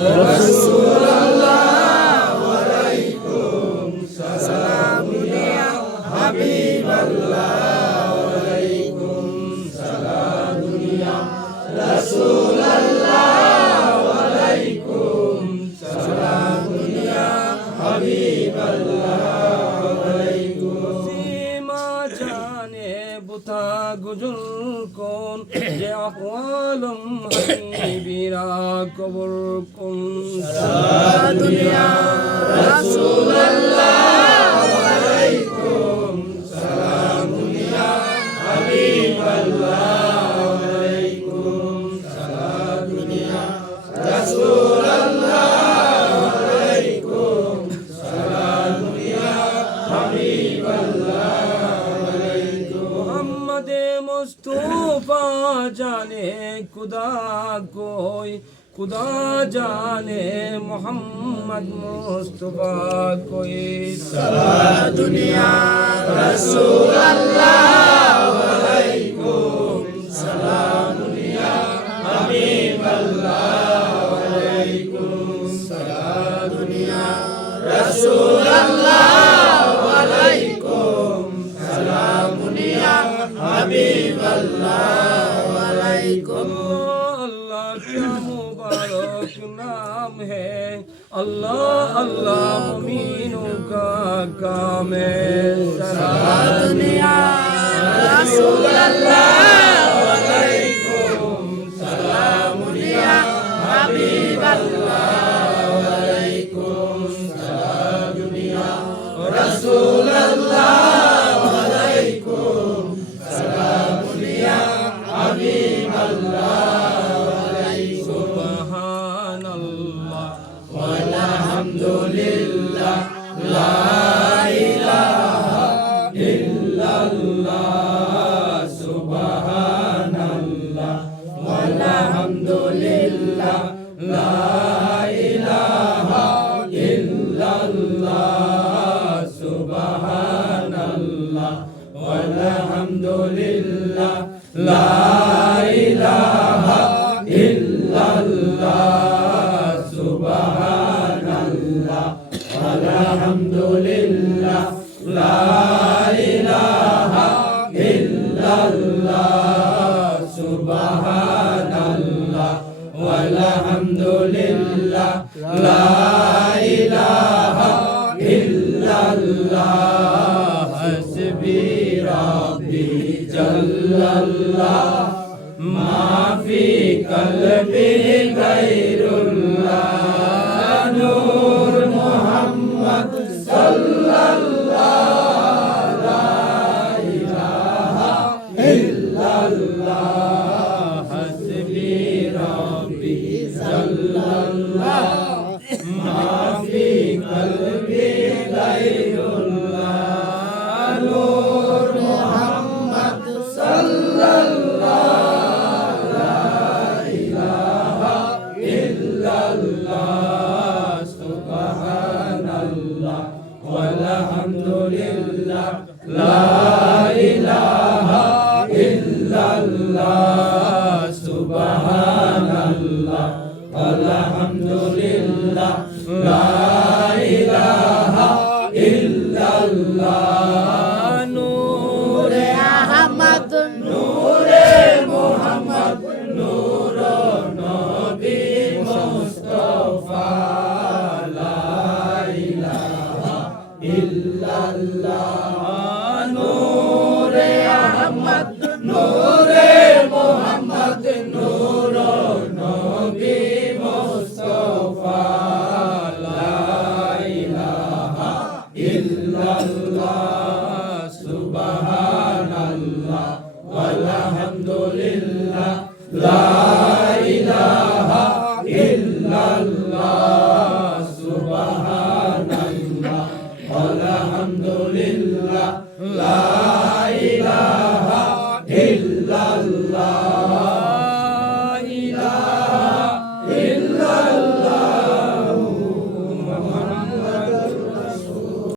রাসূলুল্লাহ ওয়ালাইকুম সালাম ইয়া হাবিবাল্লাহ ওয়ালাইকুম সালাম ইয়া রাসূলুল্লাহ ওয়ালাইকুম সালাম ইয়া হাবিবাল্লাহ ওয়ালাইকুম সীমা জানে বুতা গুজুল কোন যে আহওয়ালম হাবিবিরা কবুল কুন সালাম ইয়া রাসূলুল্লাহ ওয়ালাইকুম সালাম ইয়া হাবিবাল্লাহ ওয়ালাইকুম সালাম ইয়া রাসূলুল্লাহ ওয়ালাইকুম সালাম ইয়া হাবিবাল্লাহ ওয়ালাইকুম মুহাম্মদ মুস্তাফা জানে खुदा कोई खुदा जाने मोहम्मद मुस्तफा कोई सारा दुनिया रसूल अल्लाह वालेकुम सलाम दुनिया हबीब अल्लाह वालेकुम सलाम दुनिया रसूल अल्लाह वालेकुम सलाम दुनिया हबीब अल्लाह वालेकुम मुबारक नाम है अल्लाह अल्लाह मुमीनों का काम है सारा दुनिया रसूल अल्लाह वालेकुम सलाम दुनिया हबीब अल्लाह वालेकुम सलाम दुनिया रसूल अल्लाह वालेकुम सलाम दुनिया हबीब अल्लाह Alhamdulillah, la ilaha illallah, subhanallah, walhamdulillah, la ilaha illallah, subhanallah, walhamdulillah, la ilaha illallah, subhanallah. Alhamdulillah, la ilaha illallah, subhanallah, walhamdulillah, la ilaha illallah, hasbi rabbi jallallah, ma fi qalbi ghayrullah, nur Muhammad sallallahu la ilaha illallah, hasbi rabbi sallallahu ma fi qalbi ghayrullah, nur Muhammad sallallahu la ilaha illallah, subhanallah, walhamdulillah, la ilaha illallah, subhanallah, walhamdulillah, la ilaha illallah, nure Ahmad, nure Muhammad, nure Nabi Mustafa, illallah, nure Ahmad, nure Muhammad, nure Nabi Mustafa, la ilaha illallah, subhanallah, walhamdulillah, la